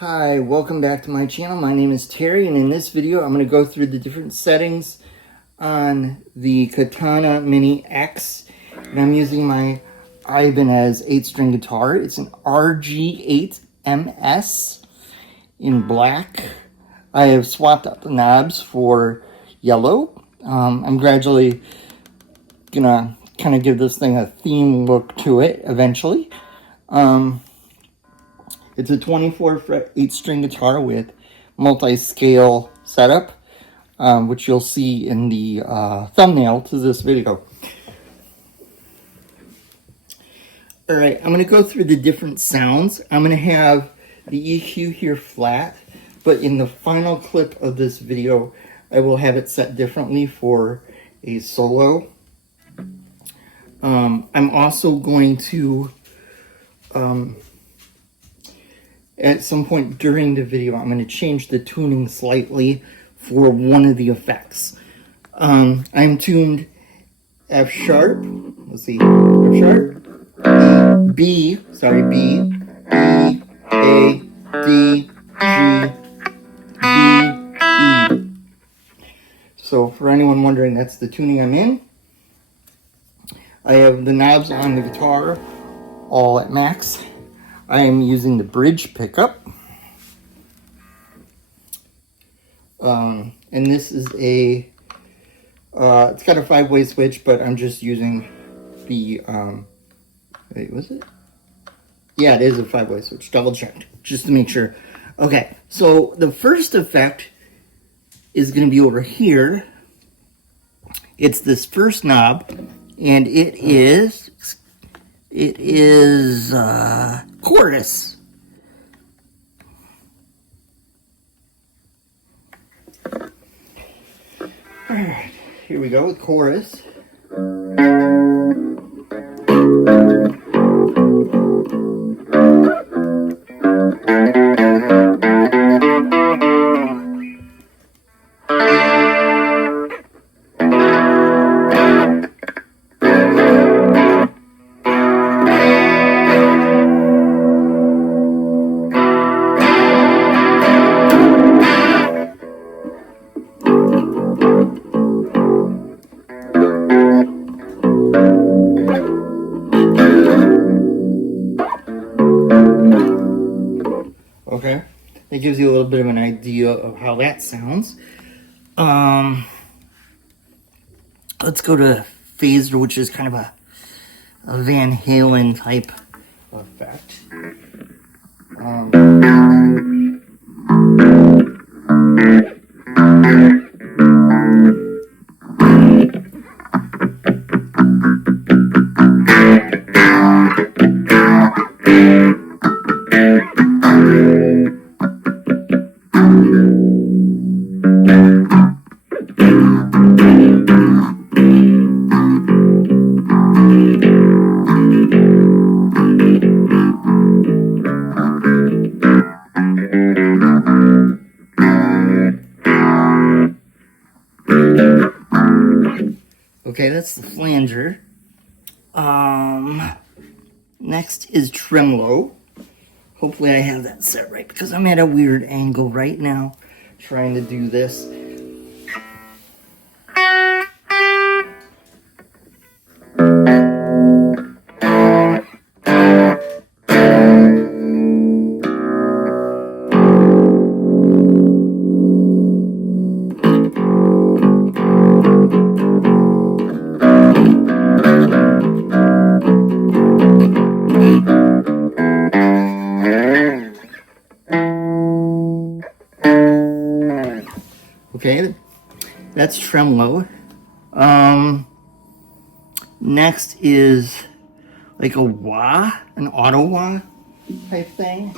Hi, welcome back to my channel. My name is Terry, and in this video I'm going to go through the different settings on the Katana Mini X. And I'm using my Ibanez 8-string guitar. It's an RG8MS in black. I have swapped out the knobs for yellow. I'm gradually gonna kind of give this thing a theme look to it eventually. It's a 24-fret 8-string guitar with multi-scale setup, which you'll see in the thumbnail to this video. Alright, I'm going to go through the different sounds. I'm going to have the EQ here flat, but in the final clip of this video, I will have it set differently for a solo. I'm also going to... at some point during the video, I'm going to change the tuning slightly for one of the effects. I'm tuned F sharp, let's see, F sharp, B, sorry, B, E, A, D, G, B, E. So for anyone wondering, that's the tuning I'm in. I have the knobs on the guitar all at max. I am using the bridge pickup. And this is a, it's got a 5-way switch, but I'm just using the, wait, was it? Yeah, it is a 5-way switch. Double checked, just to make sure. Okay, so the first effect is going to be over here. It's this first knob, and it is chorus. Alright, here we go with chorus. Okay, that gives you a little bit of an idea of how that sounds. Let's go to phaser, which is kind of a Van Halen type effect. Okay, that's the flanger. Next is tremolo. Hopefully I have that set right, because I'm at a weird angle right now trying to do this. Okay, that's tremolo. Next is like a wah, an auto wah type thing.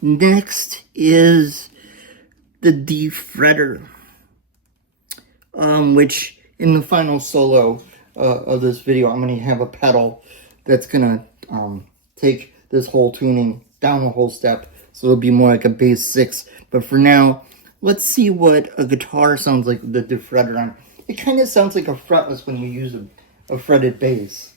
Next is the D fretter, which in the final solo of this video, I'm going to have a pedal that's going to take this whole tuning down a whole step, so it'll be more like a bass 6. But for now, let's see what a guitar sounds like with the D fretter on. It kind of sounds like a fretless when you use a fretted bass.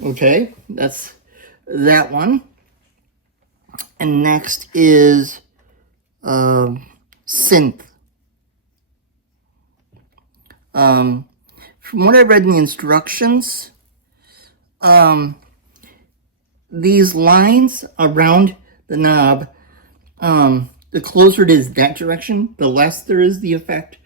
Okay, that's that one. And next is synth. From what I read in the instructions, these lines around the knob, the closer it is that direction, the less there is the effect.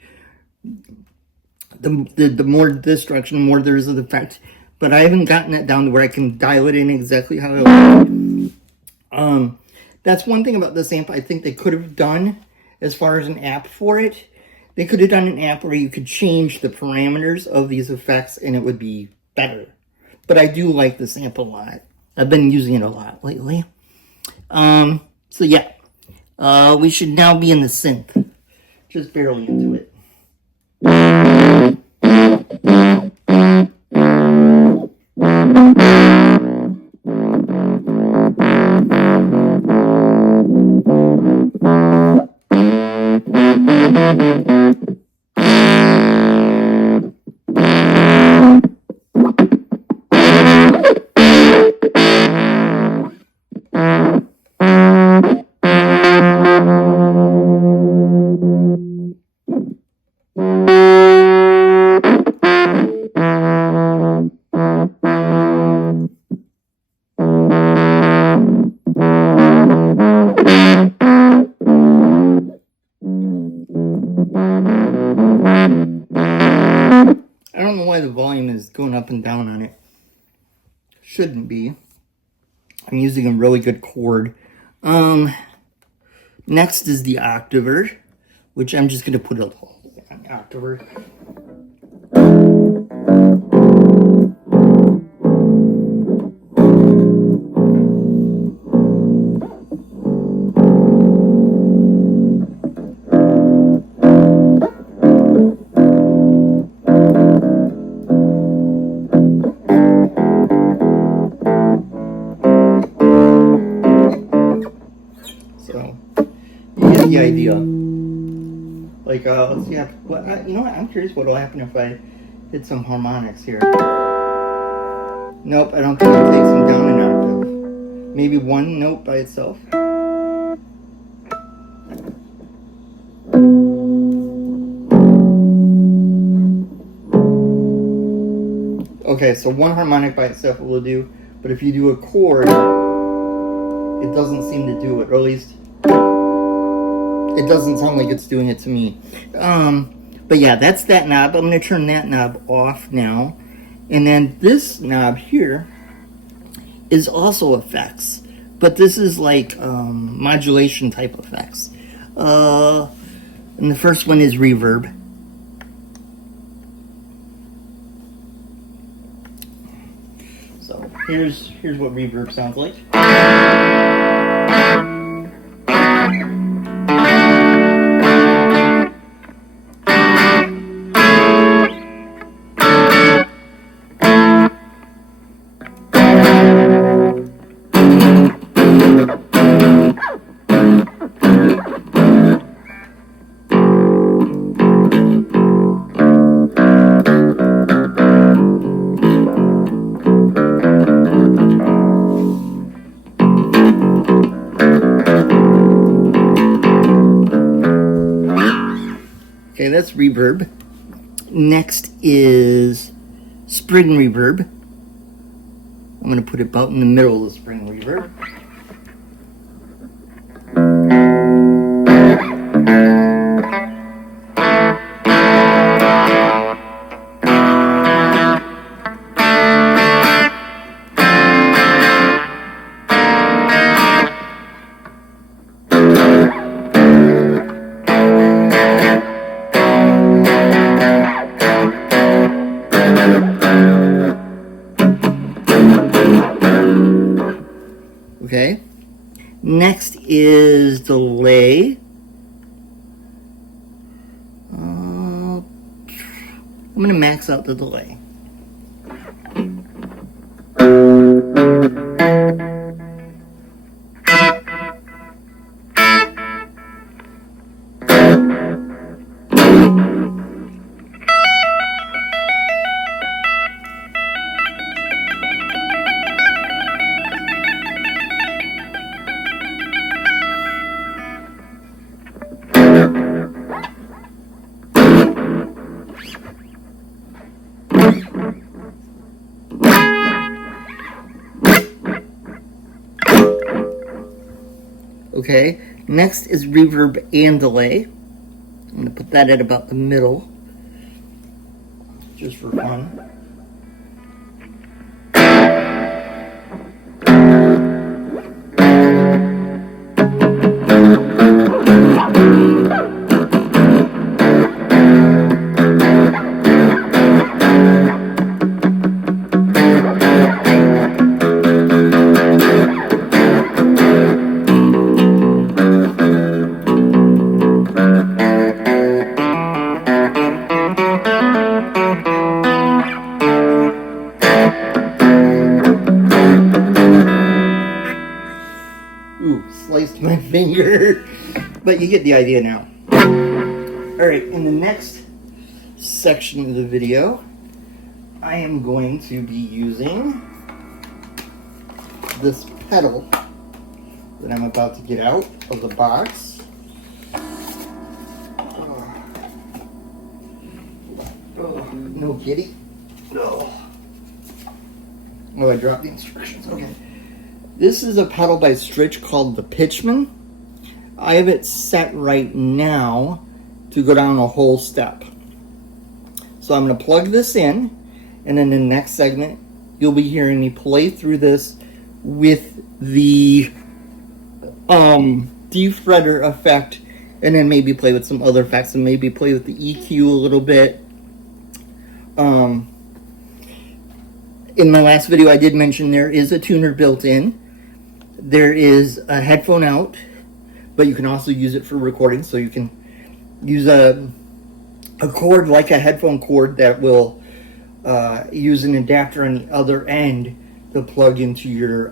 The more this direction, the more there is of the effect. But I haven't gotten it down to where I can dial it in exactly how I want. That's one thing about this amp I think they could have done as far as an app for it. They could have done an app where you could change the parameters of these effects and it would be better. But I do like this amp a lot. I've been using it a lot lately. So yeah, we should now be in the synth. Just barely into it. I don't know why the volume is going up and down on it. Shouldn't be. I'm using a really good cord. Next is the octaver, which I'm just going to put a little on the octaver. So, you get the idea. Like, let's see, you know what, I'm curious what will happen if I hit some harmonics here. Nope, I don't think it takes them down an octave. Maybe one note by itself. Okay, so one harmonic by itself will do, but if you do a chord, it doesn't seem to do it, or at least it doesn't sound like it's doing it to me. But yeah, that's that knob. I'm going to turn that knob off now. And then this knob here is also effects, but this is like modulation type effects. And the first one is reverb. So here's what reverb sounds like. reverb. Next is spring reverb. I'm going to put it about in the middle of the spring reverb. Okay. Next is delay. I'm going to max out the delay. Okay, next is reverb and delay. I'm going to put that at about the middle, just for fun. Ooh, sliced my finger, but you get the idea now. Alright, in the next section of the video, I am going to be using this pedal that I'm about to get out of the box. Oh, no kitty. No. Oh, I dropped the instructions. Okay. This is a pedal by Stritch called the Pitchman. I have it set right now to go down a whole step. So I'm going to plug this in, and then in the next segment, you'll be hearing me play through this with the defretter effect, and then maybe play with some other effects, and maybe play with the EQ a little bit. In my last video, I did mention there is a tuner built in. There is a headphone out, but you can also use it for recording. So you can use a cord like a headphone cord that will use an adapter on the other end to plug into your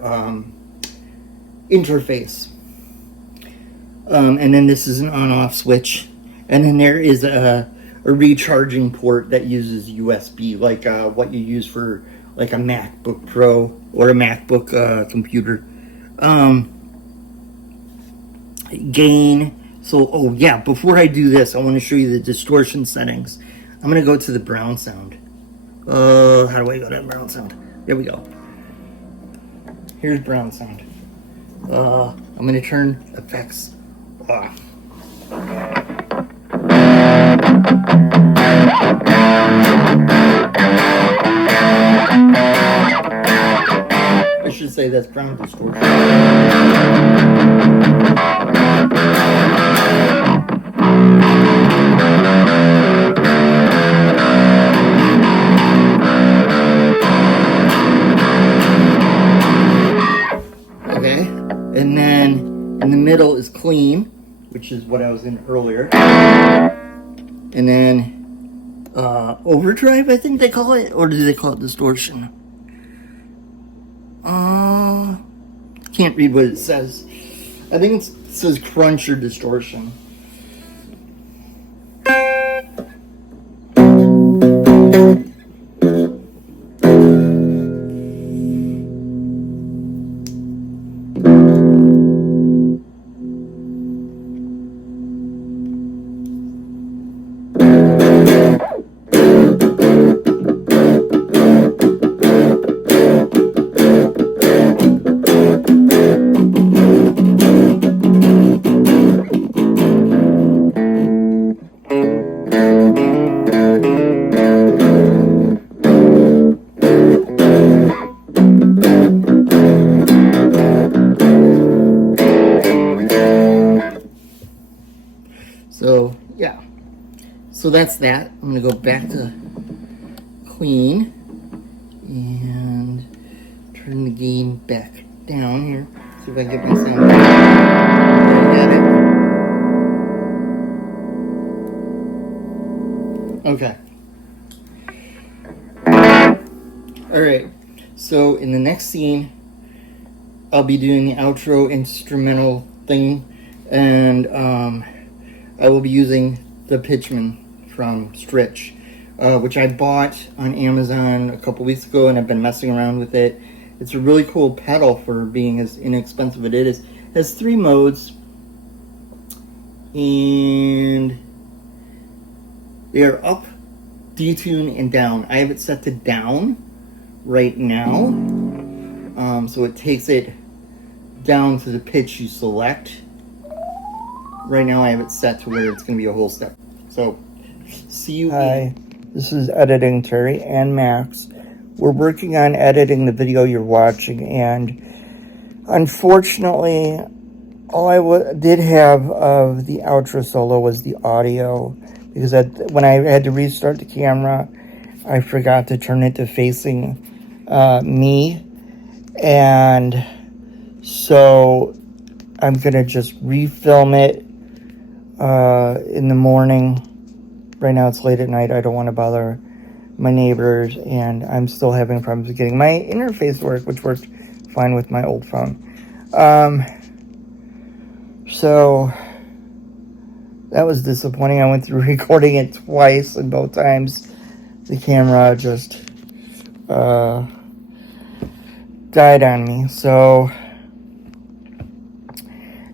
interface. And then this is an on-off switch. And then there is a recharging port that uses USB, like what you use for like a MacBook Pro or a MacBook computer. Gain. So, oh yeah, before I do this, I want to show you the distortion settings. I'm going to go to the brown sound. How do I go to brown sound? There we go. Here's brown sound. I'm going to turn effects off. I should say that's brown distortion. Okay, and then in the middle is clean, which is what I was in earlier. And then overdrive, I think they call it, or do they call it distortion? Can't read what it says. I think it says crunch or distortion. So that's that. I'm going to go back to clean and turn the gain back down here. See if I can get my sound. I got it. Okay. Alright, so in the next scene, I'll be doing the outro instrumental thing, and I will be using the Pitchman from Stritch, which I bought on Amazon a couple weeks ago, and I've been messing around with it. It's a really cool pedal for being as inexpensive as it is. It has 3 modes, and they are up, detune, and down. I have it set to down right now, so it takes it down to the pitch you select. Right now I have it set to where it's going to be a whole step. So, see you. Hi, this is Editing Terry and Max. We're working on editing the video you're watching, and unfortunately, all I did have of the outro solo was the audio, because when I had to restart the camera, I forgot to turn it to facing me, and so I'm gonna just refilm it in the morning. Right now it's late at night. I don't want to bother my neighbors, and I'm still having problems getting my interface to work, which worked fine with my old phone. So that was disappointing. I went through recording it twice, and both times the camera just died on me. So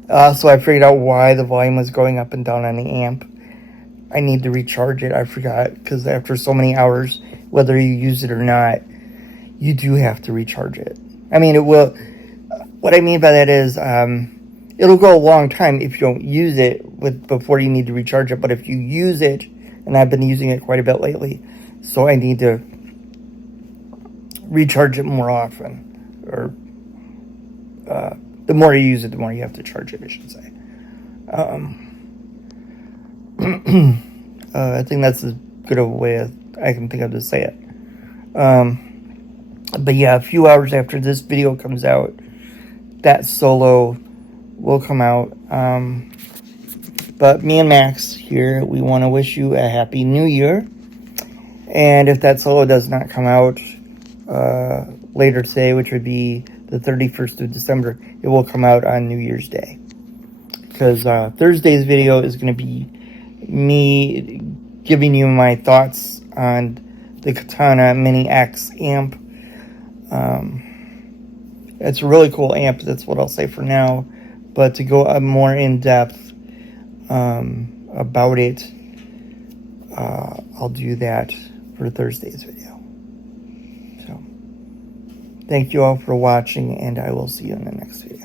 I figured out why the volume was going up and down on the amp. I need to recharge it. I forgot, because after so many hours, whether you use it or not, you do have to recharge it. I mean, it will. What I mean by that is, it'll go a long time if you don't use it before you need to recharge it. But if you use it, and I've been using it quite a bit lately, so I need to recharge it more often. Or the more you use it, the more you have to charge it, I should say. I think that's as good of a way I can think of to say it. But yeah, a few hours after this video comes out, that solo will come out. But me and Max here, we want to wish you a Happy New Year. And if that solo does not come out later today, which would be the 31st of December, it will come out on New Year's Day. Because Thursday's video is going to be me giving you my thoughts on the Katana Mini X amp. It's a really cool amp, that's what I'll say for now. But to go more in depth about it, I'll do that for Thursday's video. So, thank you all for watching, and I will see you in the next video.